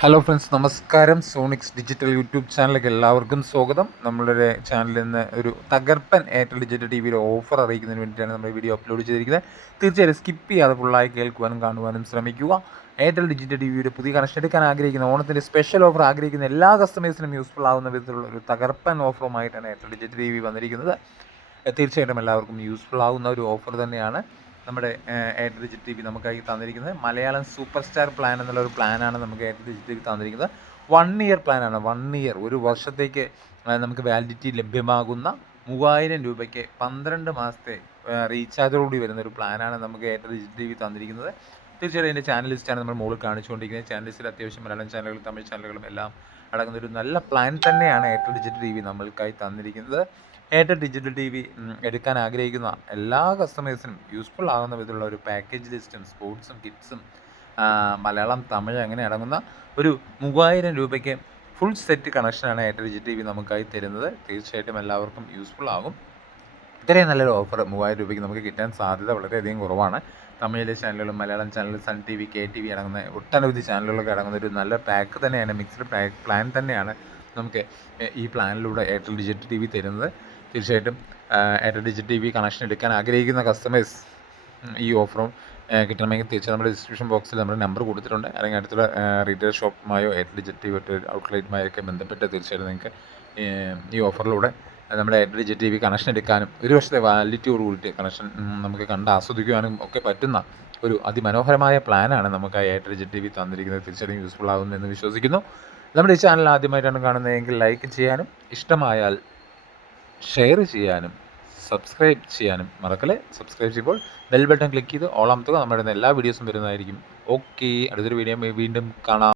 Hello friends, നമസ്കാരം. സോണിക്സ് digital YouTube ചാനലിലേക്ക് എല്ലാവർക്കും സ്വാഗതം. നമ്മളുടെ ചാനലിൽ നിന്ന് ഒരു തകർപ്പൻ എയർടെൽ ഡിജിറ്റൽ ടി വിയുടെ ഓഫർ അറിയിക്കുന്നതിന് വേണ്ടിയിട്ടാണ് നമ്മൾ വീഡിയോ അപ്ലോഡ് ചെയ്തിരിക്കുന്നത്. തീർച്ചയായും സ്കിപ്പ് ചെയ്യാതെ ഫുള്ളായി കേൾക്കുവാനും കാണുവാനും ശ്രമിക്കുക. എയർടെൽ ഡിജിറ്റൽ ടി വിയുടെ പുതിയ കണക്ഷൻ എടുക്കാൻ ആഗ്രഹിക്കുന്ന, ഓണത്തിൻ്റെ സ്പെഷ്യൽ ഓഫർ ആഗ്രഹിക്കുന്ന എല്ലാ കസ്റ്റമേഴ്സിനും യൂസ്ഫുൾ ആവുന്ന വിധത്തിലുള്ള ഒരു തകർപ്പൻ ഓഫറുമായിട്ടാണ് എയർടെൽ ഡിജിറ്റൽ ടി വി വന്നിരിക്കുന്നത്. തീർച്ചയായിട്ടും എല്ലാവർക്കും യൂസ്ഫുൾ ആവുന്ന ഒരു ഓഫർ തന്നെയാണ് നമ്മുടെ എയർടെൽ ഡിജിറ്റൽ ടി വി നമുക്കായി തന്നിരിക്കുന്നത്. മലയാളം സൂപ്പർ സ്റ്റാർ പ്ലാൻ എന്നുള്ളൊരു പ്ലാനാണ് നമുക്ക് എയർടെൽ ഡിജിറ്റൽ ടി വി തന്നിരിക്കുന്നത്. 1 ഇയർ പ്ലാനാണ്. 1 ഇയർ, ഒരു വർഷത്തേക്ക് നമുക്ക് വാലിഡിറ്റി ലഭ്യമാകുന്ന 3000 രൂപയ്ക്ക് 12 മാസത്തെ റീചാർജോടുകൂടി വരുന്നൊരു പ്ലാനാണ് നമുക്ക് എയർടെൽ ഡിജിറ്റൽ ടി വി തന്നിരിക്കുന്നത്. തീർച്ചയായിട്ടും എൻ്റെ ചാനൽ ലിസ്റ്റാണ് നമ്മൾ മുകളിൽ കാണിച്ചുകൊണ്ടിരിക്കുന്നത്. ചാനൽ ലിസ്റ്റിൽ അത്യാവശ്യം മലയാളം ചാനലുകളും തമിഴ് ചാനലുകളും എല്ലാം അടങ്ങുന്നൊരു നല്ല പ്ലാൻ തന്നെയാണ് എയർടെൽ ഡിജിറ്റൽ ടി വി നമ്മൾക്കായി തന്നിരിക്കുന്നത്. എയർടെൽ ഡിജിറ്റൽ ടി വി എടുക്കാൻ ആഗ്രഹിക്കുന്ന എല്ലാ കസ്റ്റമേഴ്സിനും യൂസ്ഫുൾ ആകുന്ന വിധത്തിലുള്ള ഒരു പാക്കേജ് ലിസ്റ്റും സ്പോർട്സും കിഡ്സും മലയാളം തമിഴ് അങ്ങനെ അടങ്ങുന്ന ഒരു 3000 രൂപയ്ക്ക് ഫുൾ സെറ്റ് കണക്ഷനാണ് എയർടെൽ ഡിജിറ്റൽ ടി വി നമുക്കായി തരുന്നത്. തീർച്ചയായിട്ടും എല്ലാവർക്കും യൂസ്ഫുൾ ആകും. ഇത്രയും നല്ലൊരു ഓഫർ 3000 രൂപയ്ക്ക് നമുക്ക് കിട്ടാൻ സാധ്യത വളരെയധികം കുറവാണ്. തമിഴിലെ ചാനലുകളും Malayalam channel, Sun T V, K T V അടങ്ങുന്ന ഒട്ടനവധി ചാനലുകളൊക്കെ അടങ്ങുന്ന ഒരു നല്ല പാക്ക് തന്നെയാണ്, മിക്സ്ഡ് പ്ലാൻ തന്നെയാണ് നമുക്ക് ഈ പ്ലാനിലൂടെ എയർടെൽ ഡിജിറ്റൽ ടി വി തരുന്നത്. തീർച്ചയായിട്ടും Airtel digital T V connection എടുക്കാൻ ആഗ്രഹിക്കുന്ന കസ്റ്റമേഴ്സ് ഈ ഓഫറും കിട്ടണമെങ്കിൽ തീർച്ചയായും നമ്മുടെ ഡിസ്ക്രിപ്ഷൻ ബോക്സിൽ നമ്മുടെ നമ്പർ കൊടുത്തിട്ടുണ്ട്. അല്ലെങ്കിൽ അടുത്തുള്ള റീറ്റെയിൽ ഷോപ്പുമായോ എയർടെൽ ഡിജിറ്റൽ ടി വി ഔട്ട്ലെറ്റുമായോ ഒക്കെ ബന്ധപ്പെട്ട് തീർച്ചയായിട്ടും നിങ്ങൾക്ക് ഈ ഓഫറിലൂടെ നമ്മുടെ Airtel digital T V connection എടുക്കാനും ഒരു വർഷത്തെ വാലിഡിറ്റിയോട് കൂടിയിട്ട് കണക്ഷൻ നമുക്ക് കണ്ട് ആസ്വദിക്കുവാനും ഒക്കെ പറ്റുന്ന ഒരു അതിമനോഹരമായ പ്ലാനാണ് നമുക്ക് എയർടെൽ ഡിജിറ്റൽ ടി വി തന്നിരിക്കുന്നത്. തീർച്ചയായും യൂസ്ഫുൾ ആകുമെന്ന് വിശ്വസിക്കുന്നു. നമ്മുടെ ഈ ചാനൽ ആദ്യമായിട്ടാണ് കാണുന്നതെങ്കിൽ ലൈക്ക് ചെയ്യാനും, ഇഷ്ടമായാൽ ഷെയർ ചെയ്യാനും, സബ്സ്ക്രൈബ് ചെയ്യാനും മറക്കല്ലേ. സബ്സ്ക്രൈബ് ചെയ്യുമ്പോൾ ബെൽ ബട്ടൺ ക്ലിക്ക് ചെയ്ത് ഓൾ അമർത്തുക. നമ്മുടെ എല്ലാ വീഡിയോസും വരുന്നതായിരിക്കും. ഓക്കെ, അടുത്തൊരു വീഡിയോ വീണ്ടും കാണാം.